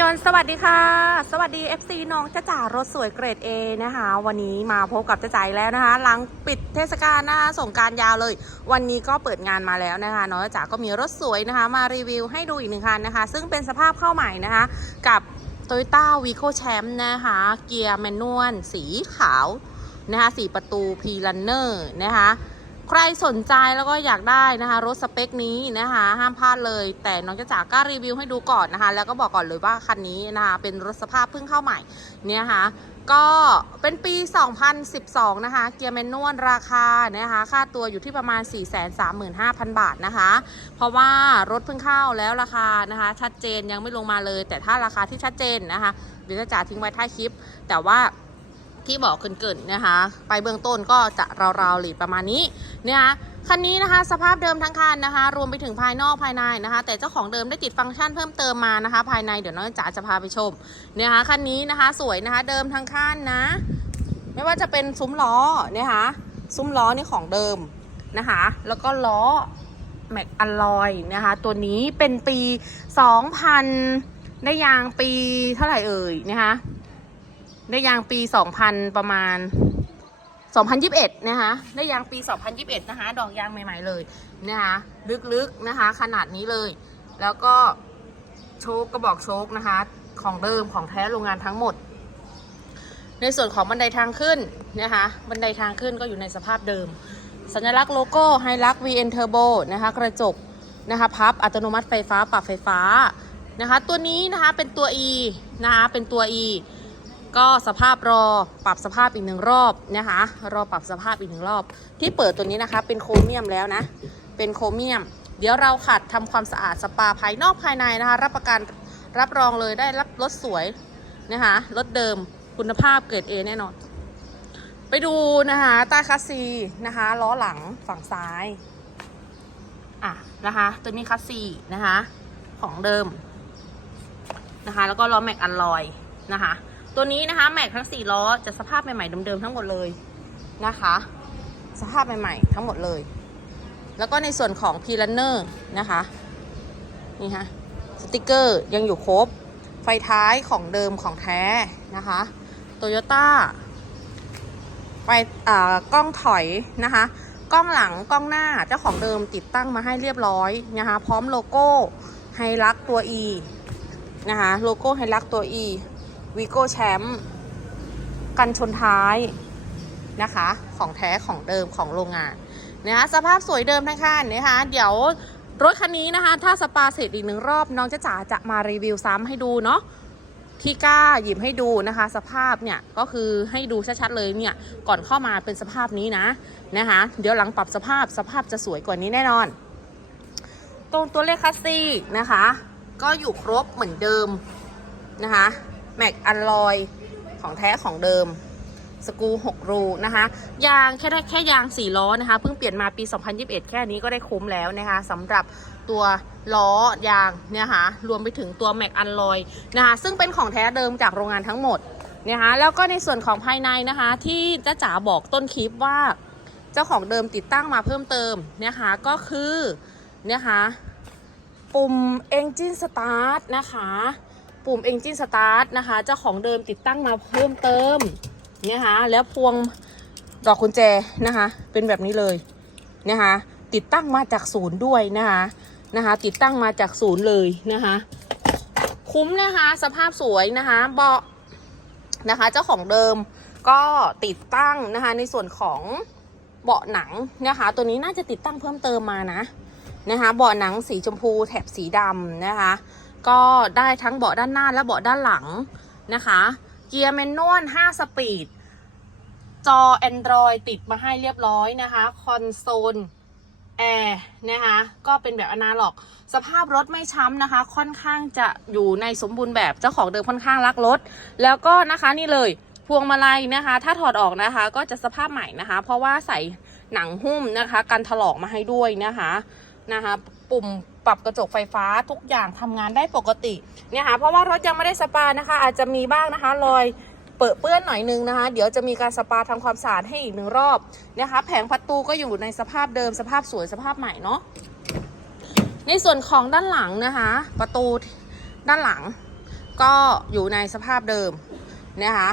ยนต์สวัสดีค่ะ สวัสดี FC น้องจ้าจ๋ารถสวยเกรด A นะคะ วันนี้มาพบกับจ้าจ๋าแล้วนะคะ หลังปิดเทศกาลนะคะส่งการยาวเลย วันนี้ก็เปิดงานมาแล้วนะคะน้องจ้าจ๋าก็มีรถสวยนะคะ มารีวิวให้ดูอีกหนึ่งคันนะคะ ซึ่งเป็นสภาพเข้าใหม่นะคะ กับ Toyota v i c o Champ นะคะ เกียร์แมนนวลสีขาวนะคะสีประตู P Runner นะคะ ใครสนใจแล้วก็อยากได้นะคะรถสเปคนี้นะคะ ห้ามพลาดเลย แต่น้องจะจากล้ารีวิวให้ดูก่อนนะคะ แล้วก็บอกก่อนเลยว่าคันนี้นะคะเป็นรถสภาพเพิ่งเข้าใหม่เนี่ยนะคะก็เป็นปี 2012 นะคะ เกียร์แมนนวลราคานะคะ ค่าตัวอยู่ที่ประมาณ 435,000 บาทนะคะ เพราะว่ารถเพิ่งเข้าแล้วราคานะคะ ชัดเจนยังไม่ลงมาเลย แต่ถ้าราคาที่ชัดเจนนะคะเดี๋ยวจะจ่าทิ้งไว้ท้ายคลิป แต่ว่า ที่บอกเกินๆนะคะ ไปเบื้องต้นก็จะราวๆหลีดประมาณนี้นะคะคันนี้นะคะสภาพเดิมทั้งคันนะคะ รวมไปถึงภายนอกภายในนะคะ แต่เจ้าของเดิมได้ติดฟังก์ชันเพิ่มเติมมานะคะ ภายในเดี๋ยวน้องจ๋าจะพาไปชมนะคะคันนี้นะคะสวยนะคะเดิมทั้งคันนะ ไม่ว่าจะเป็นซุ้มล้อนะคะซุ้มล้อนี่ของเดิมนะคะ แล้วก็ล้อแม็กอลลอยนะคะ ตัวนี้เป็นปี 2000 ได้ยางปีเท่าไหร่เอ่ยนะคะ ได้ยางปี 2000 ประมาณ 2021 นะคะ ได้ยางปี 2021 นะคะ ดอกยางใหม่ๆเลยนะคะ ลึกๆนะคะ ขนาดนี้เลย แล้วก็โชคกระบอกโชคนะคะ ของเดิมของแท้โรงงานทั้งหมด ในส่วนของบันไดทางขึ้นนะคะ บันไดทางขึ้นก็อยู่ในสภาพเดิม สัญลักษณ์โลโก้ไฮลัก VN Turbo นะคะ กระจกนะคะพับอัตโนมัติไฟฟ้าปรับไฟฟ้านะคะ ตัวนี้นะคะเป็นตัว E นะคะ เป็นตัว E ก็สภาพรอปรับสภาพอีกหนึ่งรอบนะคะ รอปรับสภาพอีกหนึ่งรอบ ที่เปิดตัวนี้นะคะ เป็นโครเมียมแล้วนะ เป็นโครเมียม เดี๋ยวเราขัดทำความสะอาดสปาภายนอกภายในนะคะ รับประกันรับรองเลยได้รับรถสวยนะคะรถเดิมคุณภาพเกรด A แน่นอน ไปดูนะคะใต้คัสซีนะคะล้อหลังฝั่งซ้ายอะนะคะตัวนี้คัสซีนะคะของเดิมนะคะแล้วก็ล้อแม็กอันลอยนะคะ ตัวนี้นะคะแม็กทั้ง4ล้อจะสภาพใหม่ๆเดิมๆทั้งหมดเลยนะคะ สภาพใหม่ๆทั้งหมดเลย แล้วก็ในส่วนของพีลันเนอร์นะคะนี่ฮะสติกเกอร์ยังอยู่ครบ ไฟท้ายของเดิมของแท้นะคะโตโยต้าไฟอ่ากล้องถอยนะคะกล้องหลังกล้องหน้าเจ้าของเดิมติดตั้งมาให้เรียบร้อยนะคะ พร้อมโลโก้ไฮลักตัว E นะคะโลโก้ไฮลักตัว E วีโก้แชมป์กันชนท้ายนะคะ ของแท้ของเดิมของโรงงานนะคะสภาพสวยเดิมทั้งคันนะคะเดี๋ยวรถคันนี้นะคะ ถ้าสปาเสร็จอีกหนึ่งรอบ น้องจะจ๋าจะมารีวิวซ้ำให้ดูเนาะที่กล้าหยิบให้ดูนะคะ สภาพเนี่ยก็คือให้ดูชัดๆเลยเนี่ยก่อนเข้ามาเป็นสภาพนี้นะนะคะ เดี๋ยวหลังปรับสภาพสภาพจะสวยกว่านี้แน่นอน ตรงตัวเลขคัสซี่นะคะ ก็อยู่ครบเหมือนเดิมนะคะ แม็กอันลอยของแท้ของเดิม สกู6รูนะคะ ยางแค่ได้แค่ยาง4ล้อนะคะ เพิ่งเปลี่ยนมาปี 2021 แค่นี้ก็ได้คุ้มแล้วนะคะสำหรับตัวล้อยางเนี่ยค่ะรวมไปถึงตัวแม็กอันลอยนะคะซึ่งเป็นของแท้เดิมจากโรงงานทั้งหมดนะคะแล้วก็ในส่วนของภายในนะคะ ที่จ้าจ๋าบอกต้นคลิปว่า เจ้าของเดิมติดตั้งมาเพิ่มเติมนะคะก็คือนะคะปุ่ม Engine Start นะคะ ปุ่ม Engine Start นะคะเจ้าของเดิมติดตั้งมาเพิ่มเติมนะคะแล้วพวงดอกกุญแจนะคะ เป็นแบบนี้เลยนะคะ ติดตั้งมาจากศูนย์ด้วยนะคะนะคะ ติดตั้งมาจากศูนย์เลยนะคะ คุ้มนะคะ สภาพสวยนะคะเบาะนะคะ เจ้าของเดิมก็ติดตั้งนะคะ ในส่วนของเบาะหนังนะคะ ตัวนี้น่าจะติดตั้งเพิ่มเติมมานะนะคะ เบาะหนังสีชมพูแถบสีดำนะคะ ก็ได้ทั้งเบาะด้านหน้าและเบาะด้านหลังนะคะ เกียร์แมนนวล5สปีด จอ Android ติดมาให้เรียบร้อยนะคะ คอนโซลแอร์นะคะ ก็เป็นแบบอนาล็อก สภาพรถไม่ช้ำนะคะ ค่อนข้างจะอยู่ในสมบูรณ์แบบเจ้าของเดิมค่อนข้างรักรถ แล้วก็นะคะนี่เลยพวงมาลัยนะคะ ถ้าถอดออกนะคะ ก็จะสภาพใหม่นะคะ เพราะว่าใส่หนังหุ้มนะคะ กันถลอกมาให้ด้วยนะคะนะคะ ปุ่มปรับกระจกไฟฟ้าทุกอย่างทำงานได้ปกติเนี่ยค่ะเพราะว่ารถยังไม่ได้สปานะคะ อาจจะมีบ้างนะคะรอยเปื้อนเปื้อนหน่อยนึงนะคะ เดี๋ยวจะมีการสปาทำความสะอาดให้อีกหนึ่งรอบนะคะ แผงประตูก็อยู่ในสภาพเดิมสภาพสวยสภาพใหม่เนาะในส่วนของด้านหลังนะคะ ประตูด้านหลัง ก็อยู่ในสภาพเดิมนะคะ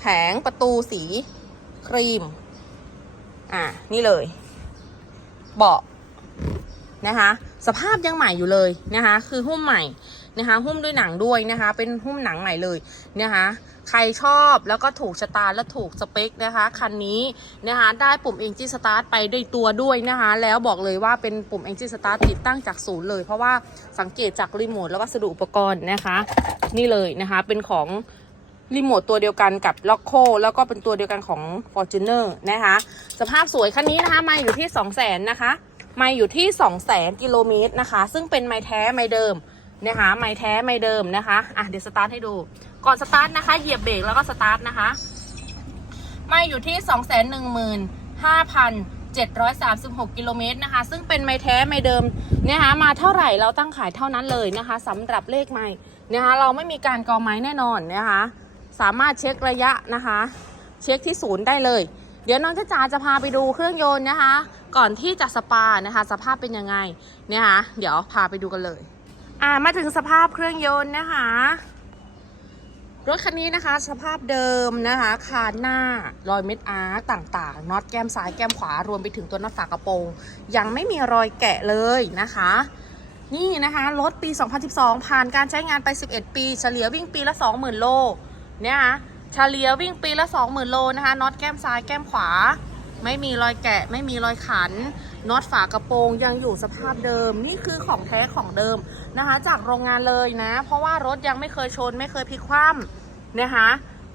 แผงประตูสีครีม อ่า นี่เลย เบาะ นะคะ สภาพยังใหม่อยู่เลยนะคะ คือหุ้มใหม่นะคะ หุ้มด้วยหนังด้วยนะคะ เป็นหุ้มหนังใหม่เลยนะคะ ใครชอบแล้วก็ถูกชะตาและถูกสเปคนะคะ คันนี้นะคะ ได้ปุ่ม Engine Start ไปด้วยตัวด้วยนะคะ แล้วบอกเลยว่าเป็นปุ่ม Engine Start ติดตั้งจากศูนย์เลย เพราะว่าสังเกตจากรีโมทและวัสดุอุปกรณ์นะคะ นี่เลยนะคะ เป็นของรีโมทตัวเดียวกันกับล็อกโคแล้วก็เป็นตัวเดียวกันของ Fortuner นะคะ สภาพสวยคันนี้นะคะม่อยู่ที่ 2 0 0 0 0นนะคะ ไม่อยู่ที่2 0 0 0 0 0กิโลเมตรนะคะ ซึ่งเป็นไม้แท้ไม้เดิมนะคะไม้แท้ไม้เดิมนะคะอะเดี๋ยวสตาร์ทให้ดู ก่อนสตาร์ทนะคะ เหยียบเบรกแล้วก็สตาร์ทนะคะ ไม่อยู่ที่ 2 1 5 736 กิโลเมตรนะคะ ซึ่งเป็นไม้แท้ไม้เดิมนะคะมาเท่าไหร่เราตั้งขายเท่านั้นเลยนะคะสำหรับเลขไม้นะคะเราไม่มีการกองไม้แน่นอนนะคะ สามารถเช็คระยะนะคะ เช็คที่ศูนย์ได้เลย เดี๋ยวน้องจ้าจ๋าจะพาไปดูเครื่องยนต์นะคะ ก่อนที่จะสปานะคะ สภาพเป็นยังไงนะคะเดี๋ยวพาไปดูกันเลย อ่ามาถึงสภาพเครื่องยนต์นะคะ รถคันนี้นะคะ สภาพเดิมนะคะคานหน้ารอยเม็ดอาร์ต่างๆน็อตแก้มซ้ายแก้มขวารวมไปถึงตัวน็อตฝากระโปรงยังไม่มีรอยแกะเลยนะคะนี่นะคะรถปี 2012 ผ่านการใช้งานไป 11 ปี เฉลี่ยวิ่งปีละ 20,000 โลเนี่ยนะคะ เฉลี่ยวิ่งปีละ 20,000 โลนะคะน็อตแก้มซ้ายแก้มขวา ไม่มีรอยแกะ ไม่มีรอยขันน็อตฝากระโปรงยังอยู่สภาพเดิม นี่คือของแท้ของเดิมนะคะ จากโรงงานเลยนะ เพราะว่ารถยังไม่เคยชนไม่เคยพลิกคว่ำนะคะ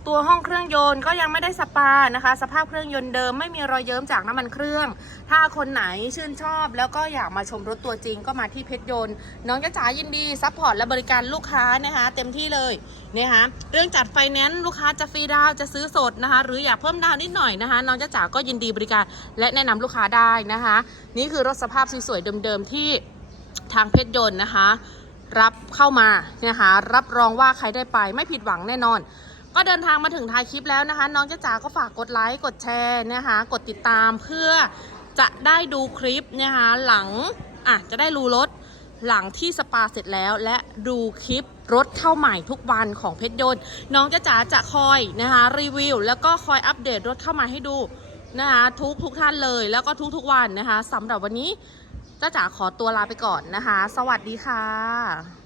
ตัวห้องเครื่องยนต์ก็ยังไม่ได้สปานะคะ สภาพเครื่องยนต์เดิมไม่มีรอยเยิ้มจากน้ำมันเครื่อง ถ้าคนไหนชื่นชอบ แล้วก็อยากมาชมรถตัวจริงก็มาที่เพชรยนต์ น้องจ้าจ๋ายินดีซัพพอร์ตและบริการลูกค้านะคะ เต็มที่เลยนะคะเรื่องจัดไฟแนนซ์ลูกค้าจะฟรีดาวจะซื้อสดนะคะ หรืออยากเพิ่มดาวนิดหน่อยนะคะ น้องจ้าจ๋าก็ยินดีบริการ และแนะนำลูกค้าได้นะคะ นี่คือรถสภาพสวยๆเดิมๆที่ทางเพชรยนต์นะคะ รับเข้ามานะคะรับรองว่าใครได้ไปไม่ผิดหวังแน่นอน ก็เดินทางมาถึงท้ายคลิปแล้วนะคะ น้องจ้าจ๋าก็ฝากกดไลค์กดแชร์นะคะกดติดตามเพื่อจะได้ดูคลิปนะคะหลังอะจะได้รู้รถหลังที่สปาเสร็จแล้วและดูคลิปรถเข้าใหม่ทุกวันของเพชรยนต์น้องจ้าจ๋าจะคอยนะคะรีวิว แล้วก็คอยอัปเดตรถเข้ามาให้ดูนะคะทุกทุกท่านเลยแล้วก็ทุกทุกวันนะคะสำหรับวันนี้จ้าจ๋าขอตัวลาไปก่อนนะคะ สวัสดีค่ะ